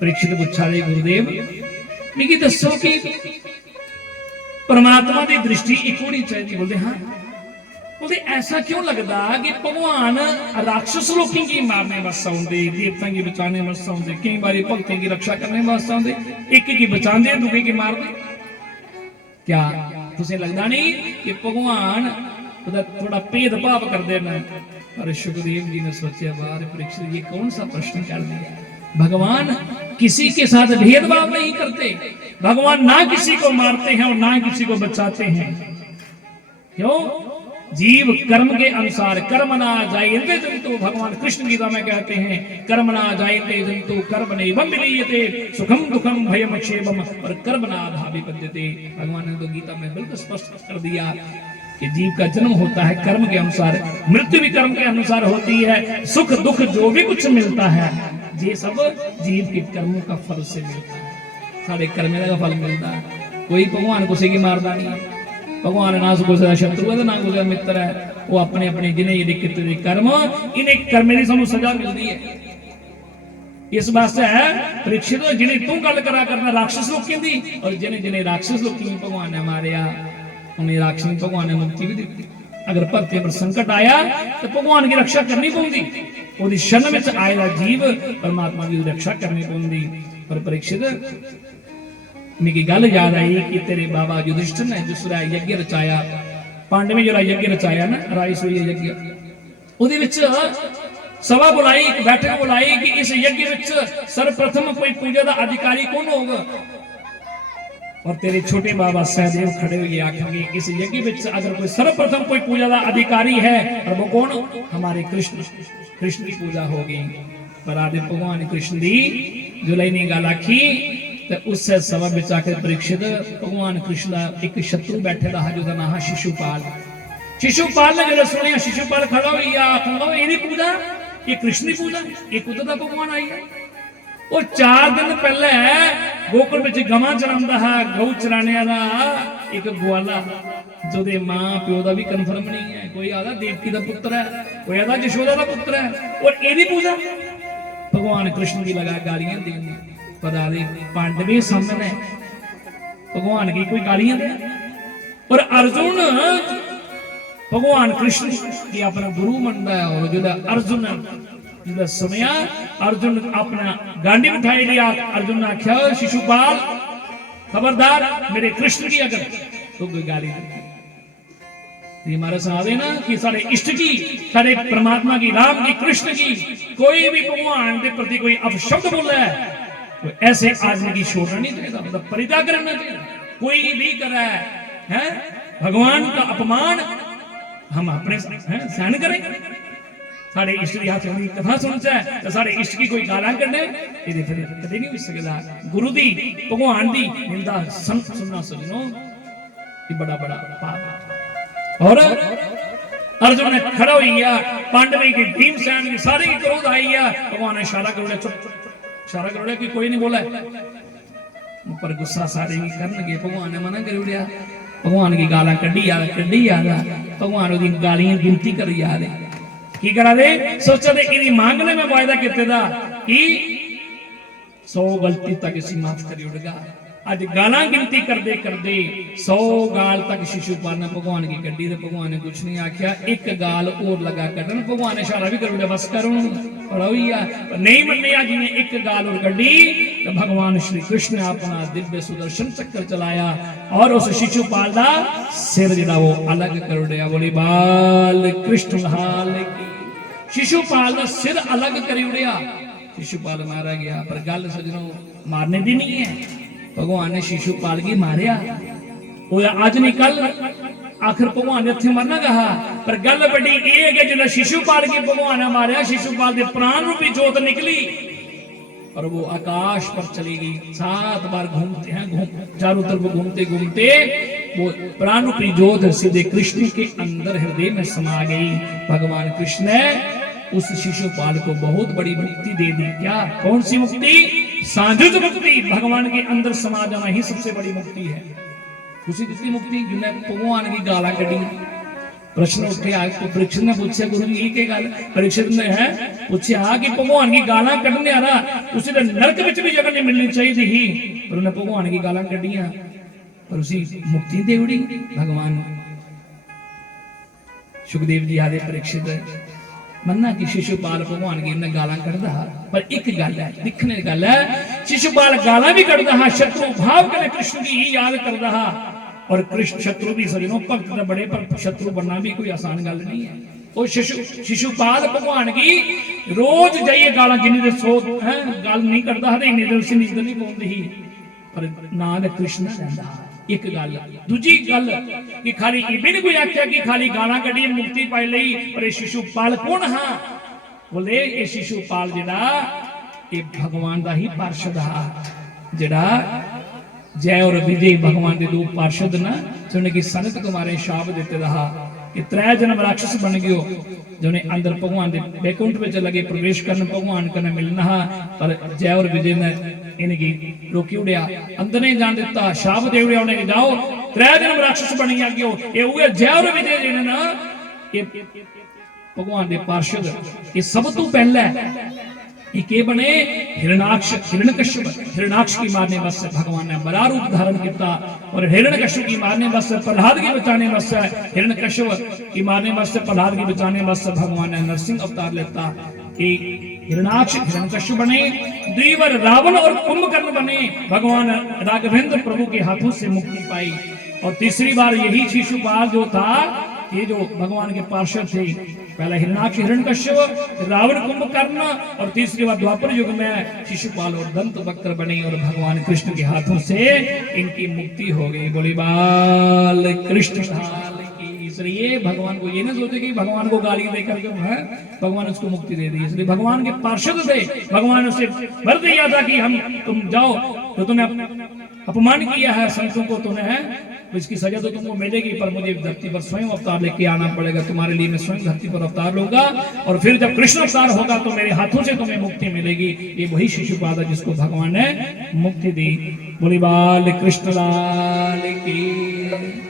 परीक्षित पुछा दे गुरुदेव मिगी दसो कि परमात्मा की दृष्टि एक होनी चाहिए। बोलते हाँ। बोलते ऐसा क्यों लगता कि भगवान राक्षस लोगों की मारने वास्ते आउंदे, देवता की बचाने वास्ते आउंदे, कई बार भक्तों की रक्षा करने वास्ते आउंदे, एक की बचाते दूसरे की मारते। क्या तुझे लगता नहीं कि भगवान थोड़ा भेदभाव करते हैं? पर सुखदेव जी ने सोचा बार परीक्षित ये कौन सा प्रश्न कर दिया। भगवान किसी के साथ भेदभाव नहीं करते। भगवान ना किसी को मारते हैं और ना किसी को बचाते हैं। क्यों? जीव कर्म के अनुसार कर्म ना जायते जंतु, भगवान कृष्ण गीता में कहते हैं कर्म ना जायते जंतु कर्म नैवं विलीयते सुखम दुखम भयम क्षेमम और कर्म ना भावी पद्यते। भगवान ने तो गीता में बिल्कुल स्पष्ट कर दिया कि जीव का जन्म होता है कर्म के अनुसार, मृत्यु भी कर्म के अनुसार होती है, सुख दुख जो भी कुछ मिलता है ये सब जीव के कर्मों का फल से मिलता है। सारे कर्म का फल मिलता है। कोई भगवान किसी की मारता नहीं है। भगवान ना किसी शत्रु है ना किसी मित्र है। वो अपने अपने जिन्हें किए कर्म इन्हें कर्म की सानू सजा मिलती है। इस वास्ते है परीक्षित जिन्हें तू गल करा करना राक्षस लोगों की, और जिन्हें जिन्हें राक्षस लोगों भगवान ने मारिया उन्हें राक्षस भगवान ने मुक्ति भी दी। अगर भक्ति पर संकट आया तो भगवान की रक्षा करनी पौंदी। वो शरण में आएगा जीव परमात्मा की रक्षा करनी पौंदी। पर परीक्षित मेरी गल याद आई कि तेरे बाबा युधिष्ठिर ने दूसरा यज्ञ रचाया, पांडवें जो यज्ञ रचाया ना रायसूय यज्ञ, ਉਹਦੇ ਵਿੱਚ सभा बुलाई, एक बैठक बुलाई कि इस यज्ञ में सर्वप्रथम कोई पूजा का अधिकारी कौन होगा। और तेरे छोटे बाबा सहदेव खड़े हुए आखेंगे इस यज्ञ में अगर कोई सर्वप्रथम कोई पूजा का अधिकारी है और वो कौन? हमारे कृष्ण। कृष्ण की पूजा होगी। पर आदि भगवान कृष्ण की जुलाई ने गल आखी तो उस सभा में आकर परीक्षित भगवान कृष्ण का एक शत्रु बैठे रहा जो नाम है शिशुपाल। शिशुपाल ने जो सुनिया शिशुपाल खड़ा हुआ ये पूजा, ये कृष्ण की पूजा, ये कुछ भगवान आई है। और 4 दिन पहले गोकुल में गवां चरांदा है, गऊ चराने वाला एक ग्वाला जो दे मां प्यो का भी कन्फर्म नहीं है। कोई आदा देवकी का पुत्र है, कोई आदा यशोदा का पुत्र है, और यही पूजा भगवान कृष्ण की लगा गालियां देनी। पता नहीं पांडवे सामने भगवान की कोई गालियां दे। और अर्जुन भगवान कृष्ण की अपना गुरु मनता है। और जो अर्जुन जो सुनिया अर्जुन अपना गांडी उठाई लिया। अर्जुन ने आख्या शिशुपाल खबरदार मेरे कृष्ण की अगर तो कोई गाली दी हमारे साथ है ना कि सारे इष्ट की, सारे परमात्मा की, राम की, कृष्ण की कोई भी भगवान के प्रति कोई अपशब्द बोला है तो ऐसे आदमी की छोड़ना नहीं चाहिए, मतलब परित्याग करना चाहिए। कोई भी करा है भगवान का अपमान हम अपने सहन करें। साढ़े इष्ट की हाथ की कथा सुनता है तो साढ़े इष्ट की कोई गालां कढ़े ये फिर कदे नहीं हो सकता। गुरु दी भगवान दी निंदा सुनना सुनो ये बड़ा बड़ा पाप। और अर्जुन ने खड़ा हुआ पांडवे की भीमसेन की सारे की क्रोध आई है। भगवान ने इशारा कर इशारा करोड़े कि कोई नहीं बोला पर गुस्सा सारे भी करनगे। भगवान ने मना कर उड़िया। भगवान की गालां कढ़ी आ भगवान ओदी गालियां गिनती करी जा रहे की करा दे सोचा दे इदी मांगने में वायदा किते दा कि 100 गलती तक इसी माफ करी उड़ेगा। आज गालां गिनती करदे करदे 100 गाल तक शिशुपाल ने भगवान की कड्डी ते भगवान ने कुछ नहीं आख्या। एक गाल और लगा कड्डन भगवान ने इशारा भी कर उड़े बस करो और नहीं मन्निया जिन्हें एक गाल और कड्डी तो भगवान श्री कृष्ण ने अपना दिव्य सुदर्शन चक्कर चलाया और उस शिशुपाल का सिर जिहड़ा वो अलग कर उड़िया। बोली बाल कृष्ण लाल की। शिशुपाल का सिर अलग कर उड़िया। शिशुपाल मारा गया पर गल सजनों मारने दी नहीं है। भगवान ने शिशुपाल की मारिया आज नहीं कल आखिर भगवान ने इत्थे मरना कहा। पर गल बड़ी ये है कि जो शिशुपाल की भगवान ने मारिया शिशुपाल के प्राण रूपी जोत निकली और वो आकाश पर चली गई। 7 बार घूमते हैं चारों तरफ घूमते घूमते वो प्राण रूपी जोत सीधे कृष्ण के अंदर हृदय में समा गई। भगवान कृष्ण ने उस शिशुपाल को बहुत बड़ी मुक्ति दे दी। क्या कौन सी मुक्ति? सांझुज मुक्ति। भगवान के अंदर समा जाना ही सबसे बड़ी मुक्ति है। उसी कितनी मुक्ति जिन्हें भगवान की गाला कढ़ी। प्रश्न उठे तो परीक्षित ने पूछा गुरु जी की गल। परीक्षित ने है पूछा कि भगवान की गाला कढ़ने वाला उसे तो नरक विच भी जगह नहीं मिलनी चाहिए ही, पर उन्हें भगवान की गालां कढ़ियां, पर उसी मुक्ति दे उड़ी भगवान। सुखदेव जी आदे परीक्षित मन्ना कि शिशुपाल भगवान की इन्हें गालां कढ़दा, पर एक गल है दिखने गल है, शिशुपाल गालां भी कढ़दा हा, शत्रु भाव कने कृष्ण की ही याद करदा हा, और कृष्ण शत्रु भी सजनो भक्त तो बड़े, पर शत्रु बनना भी कोई आसान गल नहीं है। वो शिशुपाल भगवान की रोज जाइए गालां जिन्नी देर सो है गल नहीं करदा ते इन्नी देर उसे नींद नहीं पौंदी ही, पर नाम कृष्ण रहिंदा। एक गल दूजी गल कि खाली इबे ने कोई आख्या कि खाली गालां कढ़ी मुक्ति पाई लई, पर ये शिशुपाल कौन हा? बोले ये शिशुपाल जिहड़ा ये भगवान दा ही पार्षद हा, जिहड़ा जय और विजय भगवान के दो पार्षद ना जिन्हें कि सनत कुमारे शाप देते रहा कि 3 जन्म राक्षस बन गयो, जिन्हें अंदर भगवान के बैकुंठ में लगे प्रवेश करने भगवान कने मिलना हा, पर जय और विजय ने इनकी रोकी उड़िया, अंदर नहीं जान देता, शाप दे उड़िया उन्हें जाओ 3 जन्म राक्षस बन गया। ये हुए जय और विजय जिन्हें ना ये भगवान के पार्षद, ये सब तो पहला ये के बने हिरणाक्ष, हिरण्यकश्यप, हिरणाक्ष की मारने वास्ते भगवान ने बड़ा रूप धारण किया, और हिरण्यकश्यप की मारने वास्ते प्रहलाद की बचाने वास्ते, हिरण्यकश्यप की मारने वास्ते प्रहलाद की बचाने वास्ते भगवान ने नरसिंह अवतार लेता। हिरणाक्ष हिरण्यकश्यप बने, दूसरी बार रावण और कुंभकर्ण बने, भगवान राघवेंद्र प्रभु के हाथों से मुक्ति पाई, और तीसरी बार यही शिशुपाल जो था, ये जो भगवान के पार्षद थे, पहला हिरणाक्ष हिरण्यकश्यप, रावण कुंभकर्ण, और तीसरी बार द्वापर युग में शिशुपाल और दंत वक्र बने, और भगवान कृष्ण के हाथों से इनकी मुक्ति हो गई। बोली बाल कृष्ण लाल की। इसलिए भगवान को ये ना सोचे कि भगवान को गाली देकर जो है भगवान उसको मुक्ति दे दी, इसलिए भगवान के पार्षद थे, भगवान उसे वर दिया था कि हम तुम जाओ, तो तूने अपमान किया है संतों को, तुम्हें है इसकी सजा तो तुमको मिलेगी, पर मुझे धरती पर स्वयं अवतार लेके आना पड़ेगा, तुम्हारे लिए मैं स्वयं धरती पर अवतार लूंगा, और फिर जब कृष्ण अवतार होगा तो मेरे हाथों से तुम्हें मुक्ति मिलेगी। ये वही शिशुपाल है जिसको भगवान ने मुक्ति दी। बोली बाल कृष्ण लाल की।